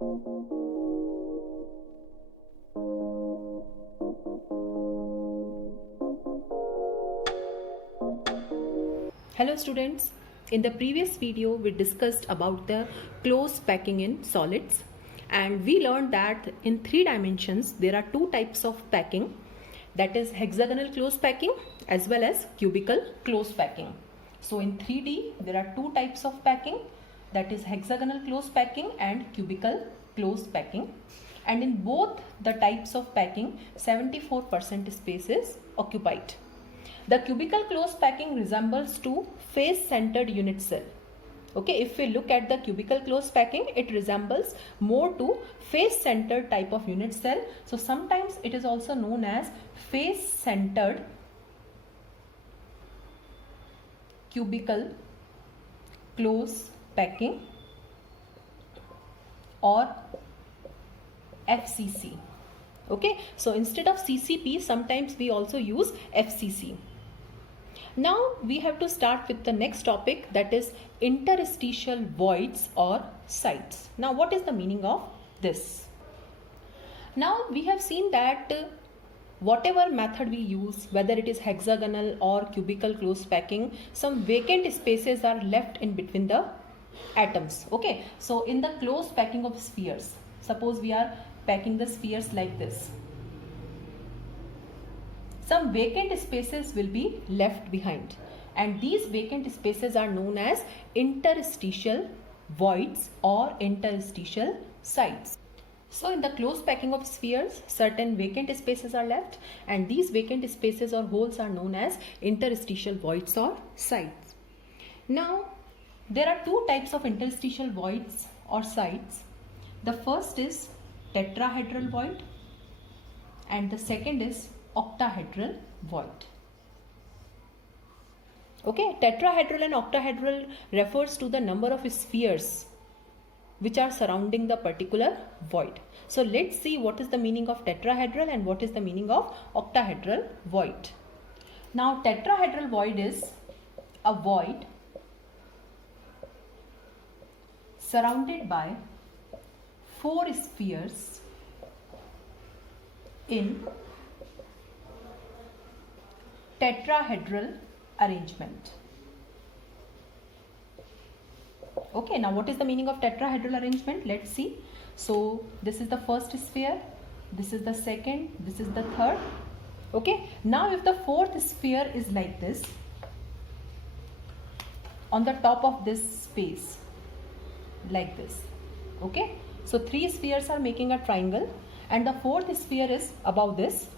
Hello students, in the previous video we discussed about the close packing in solids, and we learned that in 3 dimensions there are 2 types of packing, that is hexagonal close packing as well as cubical close packing. So in 3D there are 2 types of packing, that is hexagonal close packing and cubical close packing, and in both the types of packing 74% space is occupied. The cubical close packing resembles to face-centered unit cell. Okay, if we look at the cubical close packing, it resembles more to face-centered type of unit cell. So sometimes it is also known as face-centered cubical close packing or FCC. Okay, so instead of CCP, sometimes we also use FCC. Now we have to start with the next topic, that is interstitial voids or sites. Now what is the meaning of this? Now we have seen that whatever method we use, whether it is hexagonal or cubical close packing, some vacant spaces are left in between the atoms. Okay, so in the close packing of spheres, suppose we are packing the spheres like this, some vacant spaces will be left behind, and these vacant spaces are known as interstitial voids or interstitial sites. So in the close packing of spheres, certain vacant spaces are left, and these vacant spaces or holes are known as interstitial voids or sites. Now there are 2 types of interstitial voids or sites. The first is tetrahedral void and the second is octahedral void. Okay, tetrahedral and octahedral refers to the number of spheres which are surrounding the particular void. So let's see what is the meaning of tetrahedral and what is the meaning of octahedral void. Now tetrahedral void is a void surrounded by 4 spheres in tetrahedral arrangement. Okay, now what is the meaning of tetrahedral arrangement? Let's see. So this is the first sphere, this is the second, this is the third. Okay, now if the fourth sphere is like this, on the top of this space, like this. Okay, so 3 spheres are making a triangle and the fourth sphere is above this.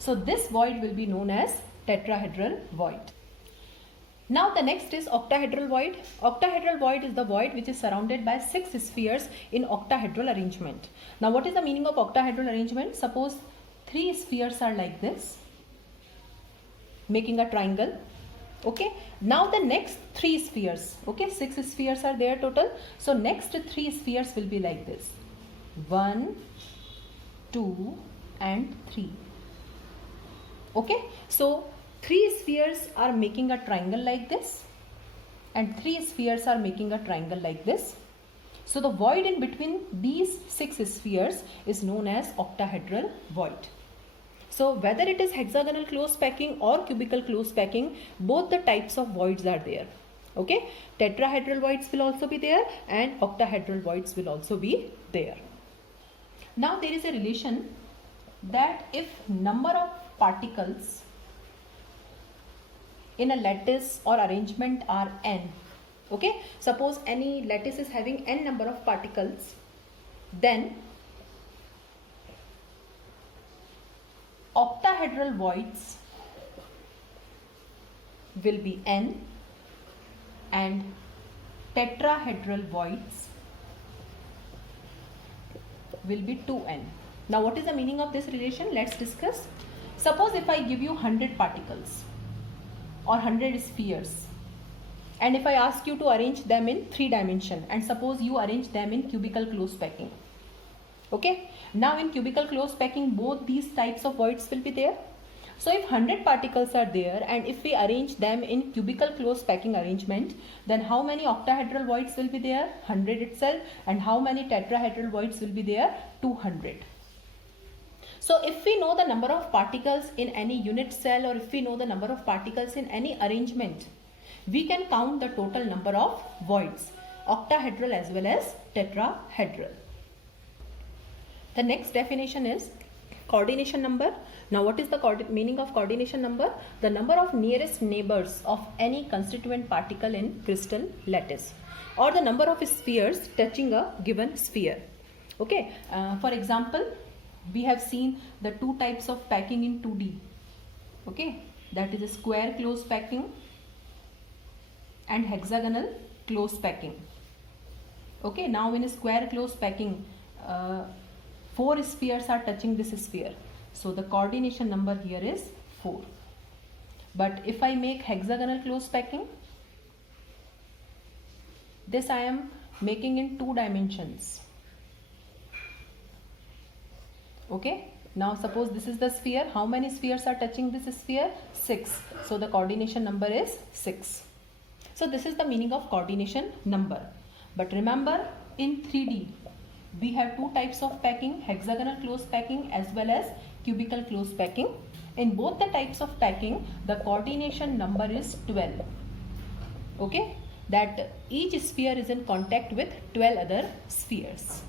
So this void will be known as tetrahedral void. Now the next is octahedral void. Octahedral void is the void which is surrounded by 6 spheres in octahedral arrangement. Now what is the meaning of octahedral arrangement? Suppose 3 spheres are like this, making a triangle. Okay, now the next 3 spheres, okay, 6 spheres are there total. So next 3 spheres will be like this, 1, 2 and 3. Okay, so 3 spheres are making a triangle like this and 3 spheres are making a triangle like this. So the void in between these 6 spheres is known as octahedral void. So whether it is hexagonal close packing or cubical close packing, both the types of voids are there. Okay, tetrahedral voids will also be there and octahedral voids will also be there. Now there is a relation that if number of particles in a lattice or arrangement are n, okay, suppose any lattice is having n number of particles, then octahedral voids will be n and tetrahedral voids will be 2n. Now what is the meaning of this relation? Let's discuss. Suppose if I give you 100 particles or 100 spheres, and if I ask you to arrange them in 3 dimension, and suppose you arrange them in cubical close packing. Okay, now in cubical close packing both these types of voids will be there. So if 100 particles are there and if we arrange them in cubical closed packing arrangement, then how many octahedral voids will be there? 100 itself. And how many tetrahedral voids will be there? 200. So if we know the number of particles in any unit cell, or if we know the number of particles in any arrangement, we can count the total number of voids, octahedral as well as tetrahedral. The next definition is coordination number. Now what is the meaning of coordination number? The number of nearest neighbors of any constituent particle in crystal lattice, or the number of spheres touching a given sphere. Okay, for example, we have seen the two types of packing in 2D. Okay, that is a square closed packing and hexagonal closed packing. Okay, now in a square closed packing, 4 spheres are touching this sphere. So the coordination number here is 4. But if I make hexagonal closed packing, this I am making in 2 dimensions. Okay, now suppose this is the sphere. How many spheres are touching this sphere? 6. So the coordination number is 6. So this is the meaning of coordination number. But remember, in 3D, we have 2 types of packing, hexagonal closed packing as well as cubical closed packing. In both the types of packing, the coordination number is 12. Okay, that each sphere is in contact with 12 other spheres.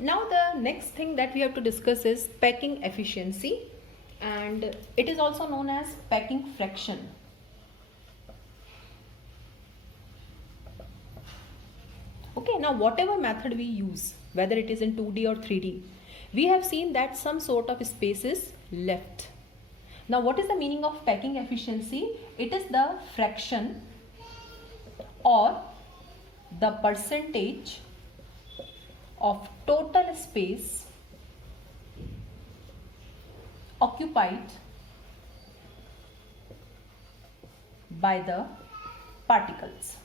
Now the next thing that we have to discuss is packing efficiency, and it is also known as packing fraction. Okay, now whatever method we use, whether it is in 2D or 3D, we have seen that some sort of space is left. Now what is the meaning of packing efficiency? It is the fraction or the percentage of total space occupied by the particles.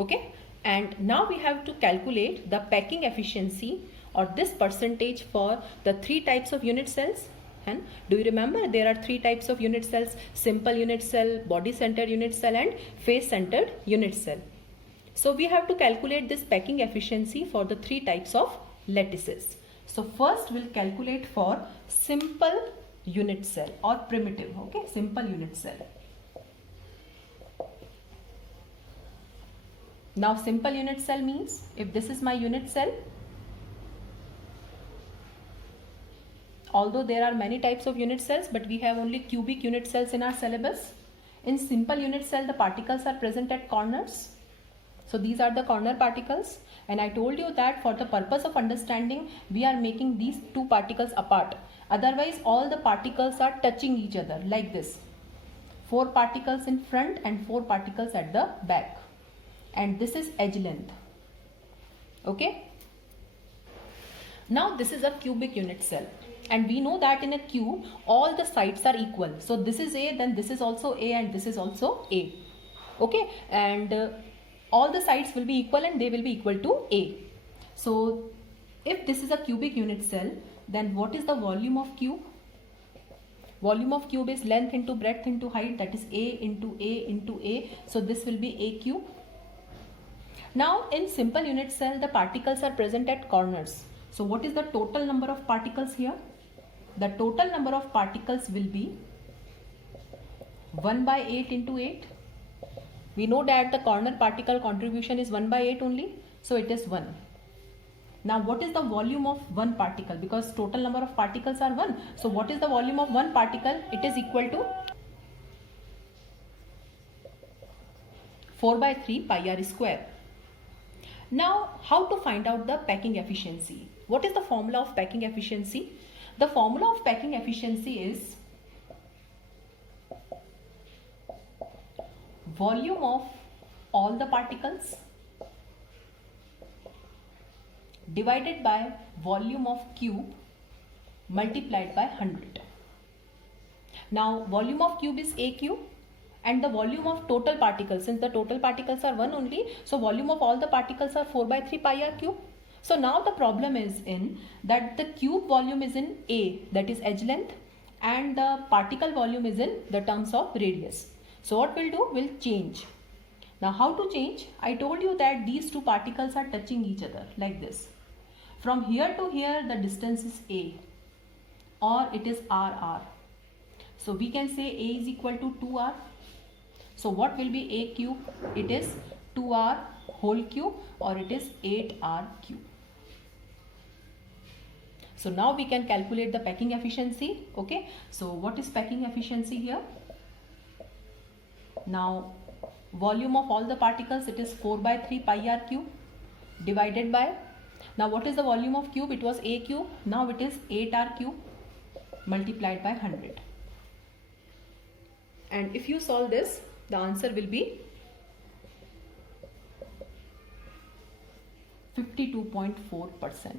Okay, and now we have to calculate the packing efficiency or this percentage for the 3 types of unit cells. And do you remember there are 3 types of unit cells: simple unit cell, body centered unit cell and face centered unit cell. So we have to calculate this packing efficiency for the 3 types of lattices. So first we'll calculate for simple unit cell or primitive. Okay, simple unit cell. Now simple unit cell means, if this is my unit cell, although there are many types of unit cells, but we have only cubic unit cells in our syllabus. In simple unit cell, the particles are present at corners. So these are the corner particles, and I told you that for the purpose of understanding, we are making these 2 particles apart. Otherwise, all the particles are touching each other like this. 4 particles in front and 4 particles at the back. And this is edge length. Okay. Now this is a cubic unit cell, and we know that in a cube all the sides are equal. So this is A, then this is also A, and this is also A. Okay, and all the sides will be equal and they will be equal to A. So if this is a cubic unit cell, then what is the volume of cube? Volume of cube is length into breadth into height, that is A into A into A. So this will be A cube. Now in simple unit cell, the particles are present at corners. So what is the total number of particles here? The total number of particles will be 1 by 8 into 8. We know that the corner particle contribution is 1 by 8 only. So it is 1. Now what is the volume of one particle? Because total number of particles are 1. So what is the volume of one particle? It is equal to 4 by 3 pi r square. Now how to find out the packing efficiency? What is the formula of packing efficiency? The formula of packing efficiency is volume of all the particles divided by volume of cube multiplied by 100. Now volume of cube is A cube, and the volume of total particles, since the total particles are 1 only, so volume of all the particles are 4 by 3 pi r cube. So now the problem is in that the cube volume is in A, that is edge length, and the particle volume is in the terms of radius. So what we'll do, we'll change. Now how to change? I told you that these two particles are touching each other like this. From here to here the distance is A, or it is RR. So we can say A is equal to 2R. So what will be A cube? It is 2R whole cube, or it is 8R cube. So now we can calculate the packing efficiency. Okay, so what is packing efficiency here? Now volume of all the particles, it is 4 by 3 pi r cube divided by, now what is the volume of cube? It was A cube, now it is 8R cube multiplied by 100. And if you solve this, the answer will be 52.4%.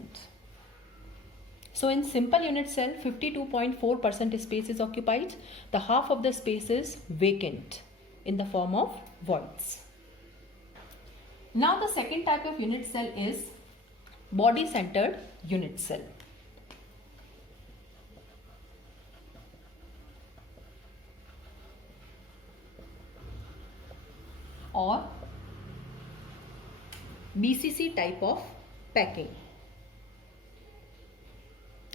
So in simple unit cell, 52.4% space is occupied. The half of the space is vacant in the form of voids. Now the second type of unit cell is body centered unit cell. Or BCC type of packing.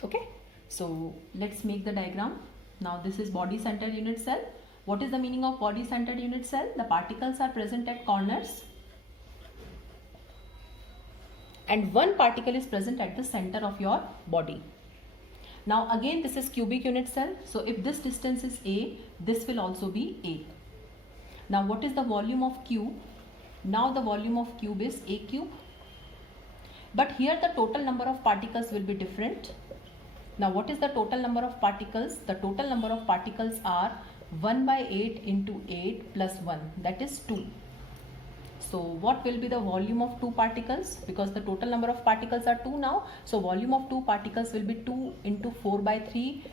Okay, so let's make the diagram. Now this is body centered unit cell. What is the meaning of body centered unit cell? The particles are present at corners and one particle is present at the center of your body. Now again this is cubic unit cell. So if this distance is A, this will also be A. Now what is the volume of cube? Now the volume of cube is A cube. But here the total number of particles will be different. Now what is the total number of particles? The total number of particles are 1 by 8 into 8 plus 1, that is 2. So what will be the volume of 2 particles? Because the total number of particles are 2 now. So volume of 2 particles will be 2 into 4 by 3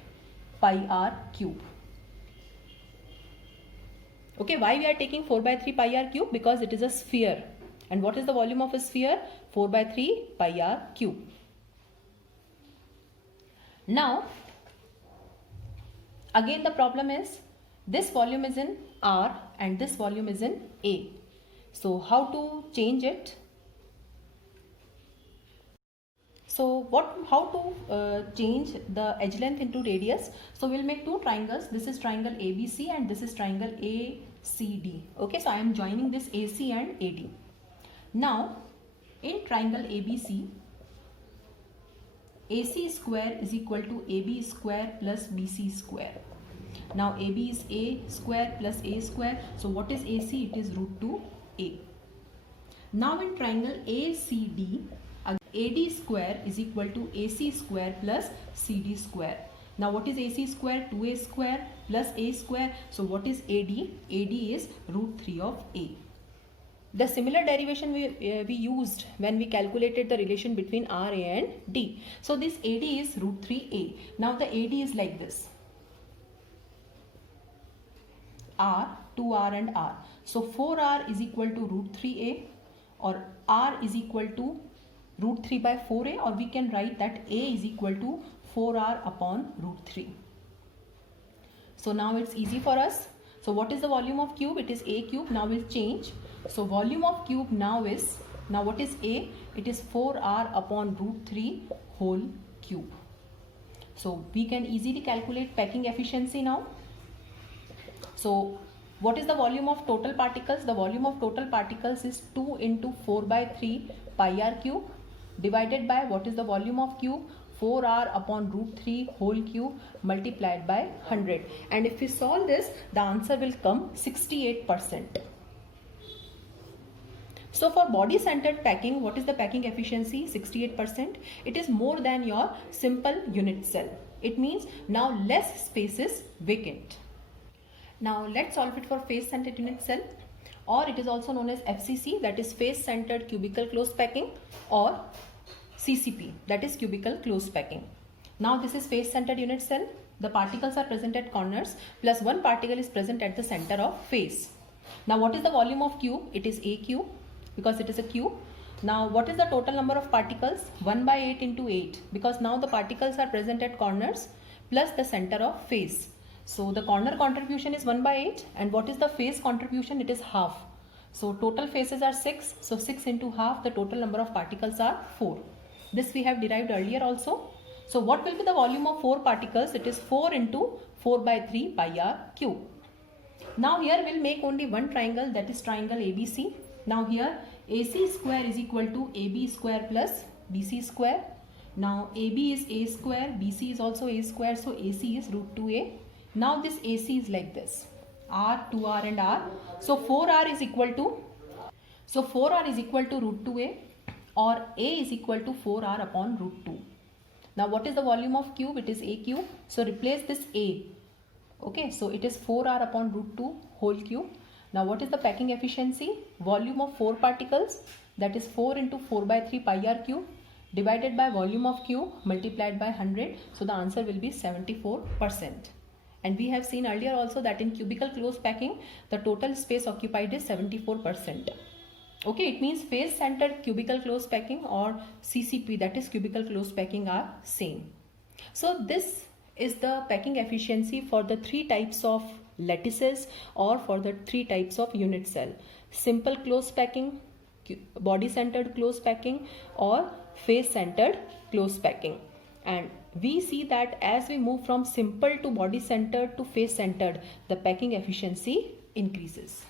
pi r cube. Okay, why we are taking 4 by 3 pi r cube? Because it is a sphere. And what is the volume of a sphere? 4 by 3 pi r cube. Now, again the problem is this volume is in R and this volume is in A. So how to change it? So how to change the edge length into radius? So we'll make two triangles. This is triangle ABC and this is triangle ACD. Okay, so I am joining this AC and AD. Now in triangle ABC, AC square is equal to AB square plus BC square. Now AB is A square plus A square. So what is AC? It is root 2A. Now in triangle ACD, AD square is equal to AC square plus CD square. Now what is AC square? 2A square plus A square. So what is AD? AD is root 3 of A. The similar derivation we used when we calculated the relation between RA and D. So this AD is root 3A. Now the AD is like this. R, 2R and R. So 4R is equal to root 3A, or R is equal to root 3 by 4A, or we can write that A is equal to 4R upon root 3. So now it's easy for us. So what is the volume of cube? It is A cube. Now we'll change. So volume of cube now is, now what is A? It is 4R upon root 3 whole cube. So we can easily calculate packing efficiency now. So what is the volume of total particles? The volume of total particles is 2 into 4 by 3 pi r cube divided by, what is the volume of cube? 4R upon root 3 whole cube multiplied by 100. And if we solve this, the answer will come 68%. So for body centered packing, what is the packing efficiency? 68%. It is more than your simple unit cell. It means now less space is vacant. Now let's solve it for face centered unit cell, or it is also known as FCC, that is face centered cubical closed packing, or CCP, that is cubical closed packing. Now this is face centered unit cell. The particles are present at corners plus one particle is present at the center of face. Now what is the volume of cube? It is A cube because it is a cube. Now what is the total number of particles? 1 by 8 into 8, because now the particles are present at corners plus the center of face. So the corner contribution is 1 by 8, and what is the face contribution? It is half. So total faces are 6. So 6 into half, the total number of particles are 4. This we have derived earlier also. So what will be the volume of 4 particles? It is 4 into 4 by 3 pi r cube. Now here we will make only one triangle, that is triangle ABC. Now here AC square is equal to AB square plus BC square. Now AB is A square, BC is also A square, so AC is root 2A. Now this AC is like this, R, 2R and R. So 4R is equal to, root 2A, or A is equal to 4R upon root 2. Now what is the volume of cube? It is A cube. So replace this A. Okay, so it is 4R upon root 2 whole cube. Now what is the packing efficiency? Volume of 4 particles, that is 4 into 4 by 3 pi r cube divided by volume of cube multiplied by 100. So the answer will be 74%. And we have seen earlier also that in cubical close packing, the total space occupied is 74%. Okay, it means face centered cubical close packing or CCP, that is cubical close packing, are same. So this is the packing efficiency for the 3 types of lattices or for the 3 types of unit cell: simple close packing, body centered close packing, or face centered close packing. And we see that as we move from simple to body centered to face centered, the packing efficiency increases.